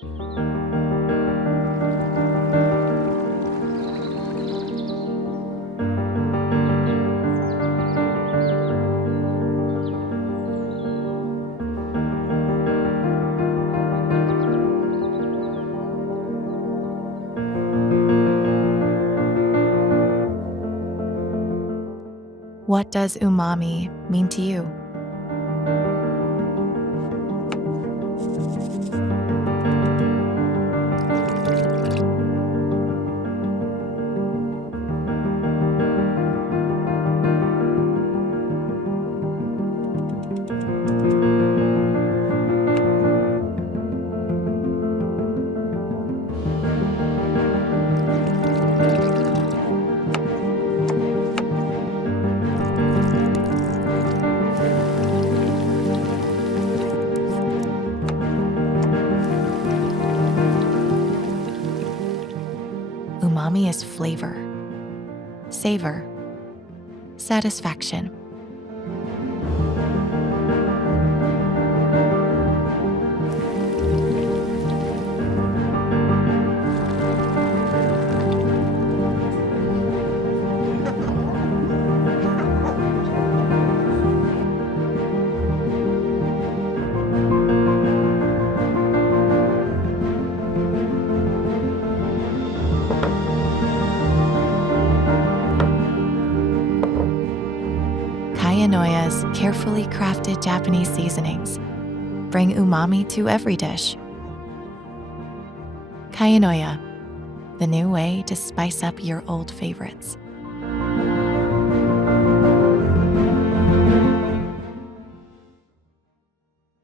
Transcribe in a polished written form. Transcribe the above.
What does umami mean to you? Umami is flavor, savor, satisfaction. Kayanoya's carefully crafted Japanese seasonings bring umami to every dish. Kayanoya, the new way to spice up your old favorites.